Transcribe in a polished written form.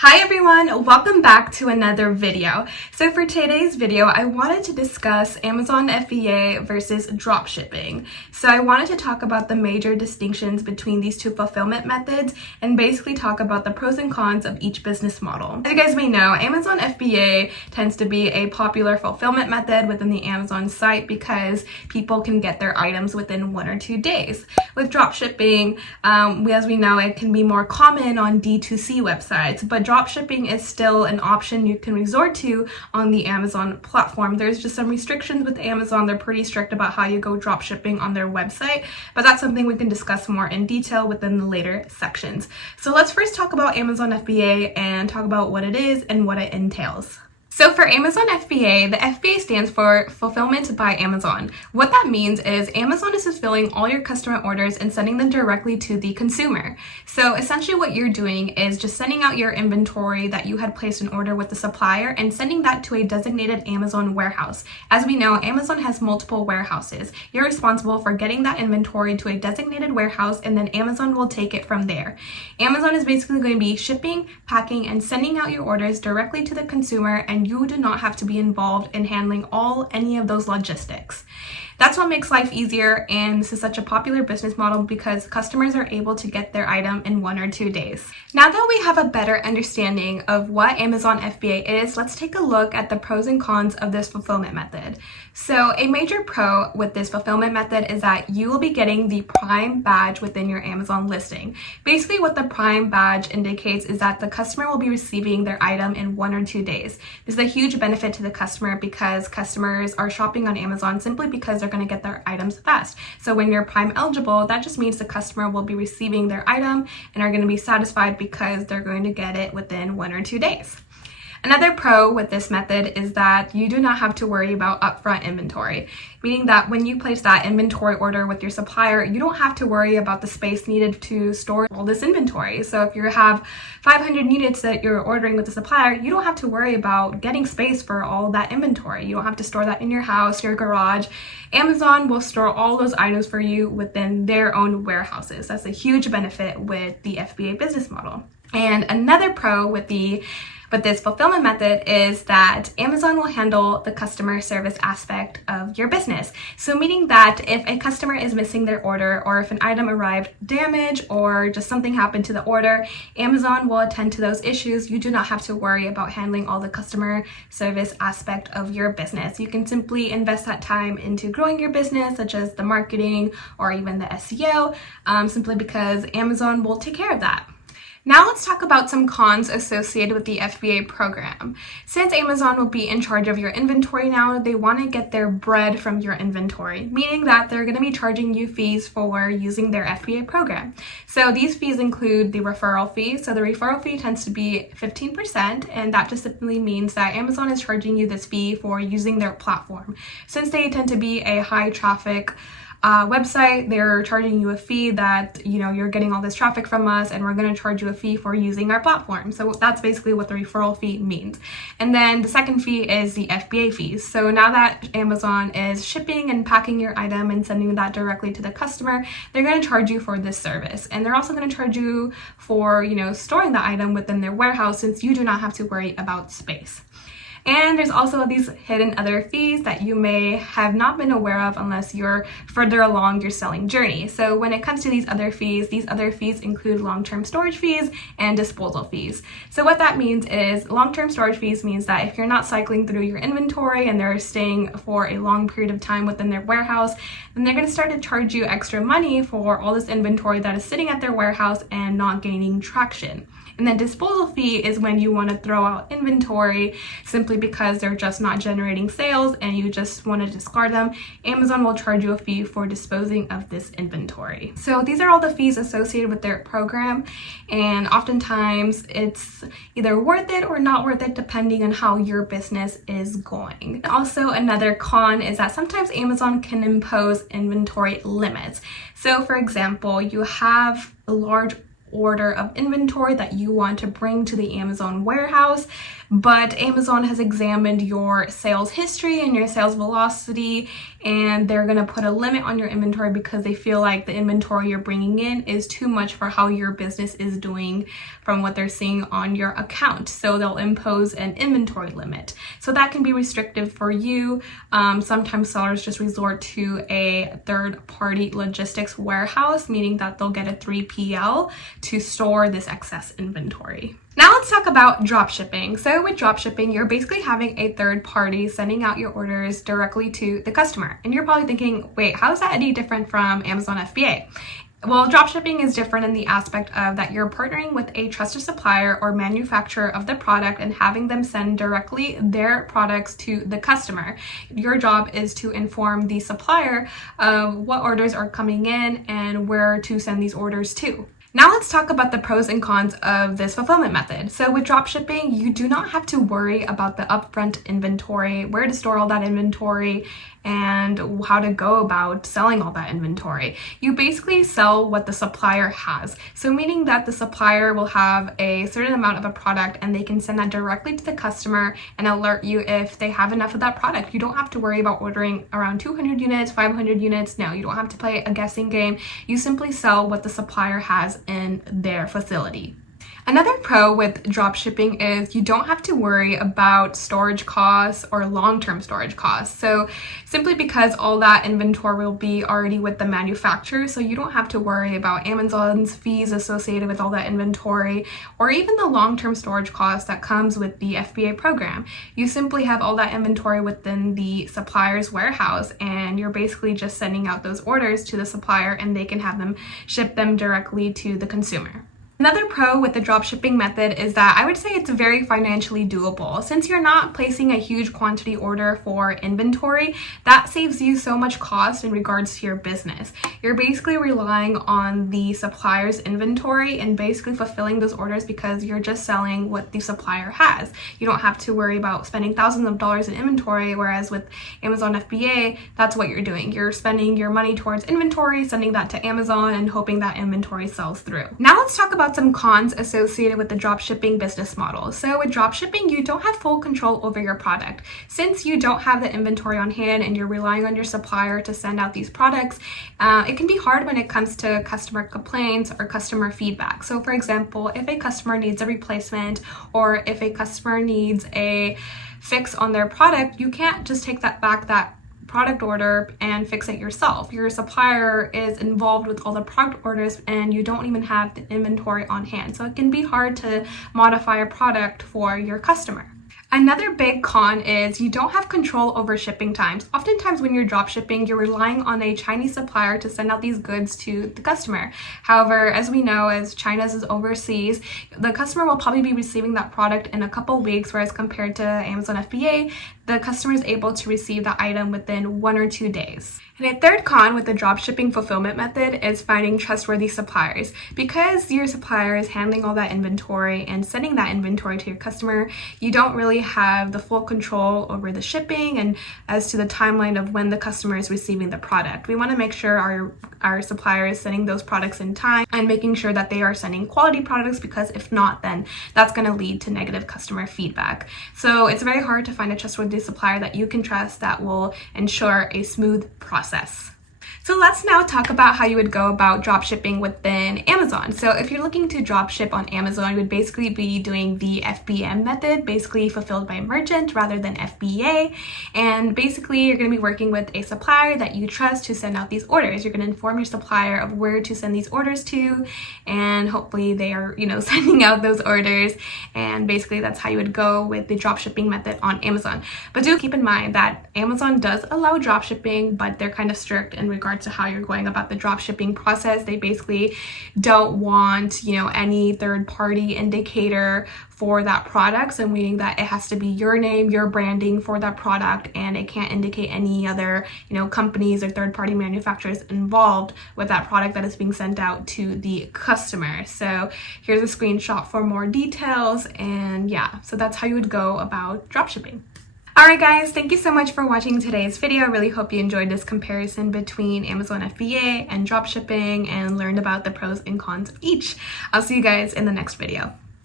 Hi everyone, welcome back to another video. So for today's video, I wanted to discuss Amazon FBA versus dropshipping. So I wanted to talk about the major distinctions between these two fulfillment methods and basically talk about the pros and cons of each business model. As you guys may know, Amazon FBA tends to be a popular fulfillment method within the Amazon site because people can get their items within 1 or 2 days. With dropshipping, as we know, it can be more common on D2C websites, but dropshipping is still an option you can resort to on the Amazon platform. There's just some restrictions with Amazon. They're pretty strict about how you go dropshipping on their website, but that's something we can discuss more in detail within the later sections. So let's first talk about Amazon FBA and talk about what it is and what it entails. So for Amazon FBA, the FBA stands for Fulfillment by Amazon. What that means is Amazon is fulfilling all your customer orders and sending them directly to the consumer. So essentially what you're doing is just sending out your inventory that you had placed an order with the supplier and sending that to a designated Amazon warehouse. As we know, Amazon has multiple warehouses. You're responsible for getting that inventory to a designated warehouse, and then Amazon will take it from there. Amazon is basically going to be shipping, packing, and sending out your orders directly to the consumer, and you do not have to be involved in handling any of those logistics. That's what makes life easier, and this is such a popular business model because customers are able to get their item in 1 or 2 days. Now that we have a better understanding of what Amazon FBA is, let's take a look at the pros and cons of this fulfillment method. So a major pro with this fulfillment method is that you will be getting the Prime badge within your Amazon listing. Basically what the Prime badge indicates is that the customer will be receiving their item in 1 or 2 days. This is a huge benefit to the customer because customers are shopping on Amazon simply because they're going to get their items fast. So when you're Prime eligible, that just means the customer will be receiving their item and are going to be satisfied because they're going to get it within 1 or 2 days. Another pro with this method is that you do not have to worry about upfront inventory, meaning that when you place that inventory order with your supplier, you don't have to worry about the space needed to store all this inventory. So if you have 500 units that you're ordering with the supplier, you don't have to worry about getting space for all that inventory. You don't have to store that in your house, your garage. Amazon will store all those items for you within their own warehouses. That's a huge benefit with the FBA business model. And another pro with this fulfillment method is that Amazon will handle the customer service aspect of your business. So meaning that if a customer is missing their order, or if an item arrived damaged, or just something happened to the order, Amazon will attend to those issues. You do not have to worry about handling all the customer service aspect of your business. You can simply invest that time into growing your business, such as the marketing or even the SEO, simply because Amazon will take care of that. Now let's talk about some cons associated with the FBA program. Since Amazon will be in charge of your inventory now, they want to get their bread from your inventory, meaning that they're going to be charging you fees for using their FBA program. So these fees include the referral fee. So the referral fee tends to be 15%, and that just simply means that Amazon is charging you this fee for using their platform. Since they tend to be a high traffic website, they're charging you a fee that, you're getting all this traffic from us and we're going to charge you a fee for using our platform. So that's basically what the referral fee means. And then the second fee is the FBA fees. So now that Amazon is shipping and packing your item and sending that directly to the customer, they're going to charge you for this service. And they're also going to charge you for, storing the item within their warehouse, since you do not have to worry about space. And there's also these hidden other fees that you may have not been aware of unless you're further along your selling journey. So when it comes to these other fees include long-term storage fees and disposal fees. So what that means is long-term storage fees means that if you're not cycling through your inventory and they're staying for a long period of time within their warehouse, then they're going to start to charge you extra money for all this inventory that is sitting at their warehouse and not gaining traction. And then disposal fee is when you want to throw out inventory simply because they're just not generating sales and you just want to discard them. Amazon will charge you a fee for disposing of this inventory. So these are all the fees associated with their program, and oftentimes it's either worth it or not worth it depending on how your business is going. Also, another con is that sometimes Amazon can impose inventory limits. So for example, you have a large order of inventory that you want to bring to the Amazon warehouse, but Amazon has examined your sales history and your sales velocity, and they're going to put a limit on your inventory because they feel like the inventory you're bringing in is too much for how your business is doing from what they're seeing on your account. So they'll impose an inventory limit. So that can be restrictive for you. Sometimes sellers just resort to a third-party logistics warehouse, meaning that they'll get a 3PL to store this excess inventory. Now let's talk about dropshipping. So with dropshipping, you're basically having a third party sending out your orders directly to the customer. And you're probably thinking, wait, how is that any different from Amazon FBA? Well, dropshipping is different in the aspect of that you're partnering with a trusted supplier or manufacturer of the product and having them send directly their products to the customer. Your job is to inform the supplier of what orders are coming in and where to send these orders to. Now let's talk about the pros and cons of this fulfillment method. So with dropshipping, you do not have to worry about the upfront inventory, where to store all that inventory, and how to go about selling all that inventory. You basically sell what the supplier has. So meaning that the supplier will have a certain amount of a product and they can send that directly to the customer and alert you if they have enough of that product. You don't have to worry about ordering around 200 units, 500 units. No, you don't have to play a guessing game. You simply sell what the supplier has in their facility. Another pro with dropshipping is you don't have to worry about storage costs or long-term storage costs. So simply because all that inventory will be already with the manufacturer, so you don't have to worry about Amazon's fees associated with all that inventory or even the long-term storage cost that comes with the FBA program. You simply have all that inventory within the supplier's warehouse and you're basically just sending out those orders to the supplier and they can have them ship them directly to the consumer. Another pro with the dropshipping method is that I would say it's very financially doable. Since you're not placing a huge quantity order for inventory, that saves you so much cost in regards to your business. You're basically relying on the supplier's inventory and basically fulfilling those orders because you're just selling what the supplier has. You don't have to worry about spending thousands of dollars in inventory, whereas with Amazon FBA, that's what you're doing. You're spending your money towards inventory, sending that to Amazon and hoping that inventory sells through. Now let's talk about some cons associated with the dropshipping business model. So with dropshipping, you don't have full control over your product. Since you don't have the inventory on hand and you're relying on your supplier to send out these products, it can be hard when it comes to customer complaints or customer feedback. So for example, if a customer needs a replacement or if a customer needs a fix on their product, you can't just take that product order and fix it yourself. Your supplier is involved with all the product orders and you don't even have the inventory on hand. So it can be hard to modify a product for your customer. Another big con is you don't have control over shipping times. Oftentimes when you're dropshipping, you're relying on a Chinese supplier to send out these goods to the customer. However, as we know, as China's is overseas, the customer will probably be receiving that product in a couple weeks, whereas compared to Amazon FBA, the customer is able to receive the item within 1 or 2 days. And a third con with the dropshipping fulfillment method is finding trustworthy suppliers. Because your supplier is handling all that inventory and sending that inventory to your customer, you don't really have the full control over the shipping and as to the timeline of when the customer is receiving the product. We want to make sure our supplier is sending those products in time and making sure that they are sending quality products, because if not, then that's going to lead to negative customer feedback. So it's very hard to find a trustworthy supplier that you can trust that will ensure a smooth process. So let's now talk about how you would go about dropshipping within Amazon. So if you're looking to dropship on Amazon, you would basically be doing the FBM method, basically fulfilled by merchant rather than FBA. And basically you're going to be working with a supplier that you trust to send out these orders. You're going to inform your supplier of where to send these orders to, and hopefully they are, sending out those orders. And basically that's how you would go with the dropshipping method on Amazon. But do keep in mind that Amazon does allow dropshipping, but they're kind of strict in regards to how you're going about the dropshipping process. They basically don't want, any third-party indicator for that product, so meaning that it has to be your name, your branding for that product, and it can't indicate any other, companies or third-party manufacturers involved with that product that is being sent out to the customer. So here's a screenshot for more details, and yeah, so that's how you would go about dropshipping. Alright guys, thank you so much for watching today's video. I really hope you enjoyed this comparison between Amazon FBA and dropshipping and learned about the pros and cons of each. I'll see you guys in the next video.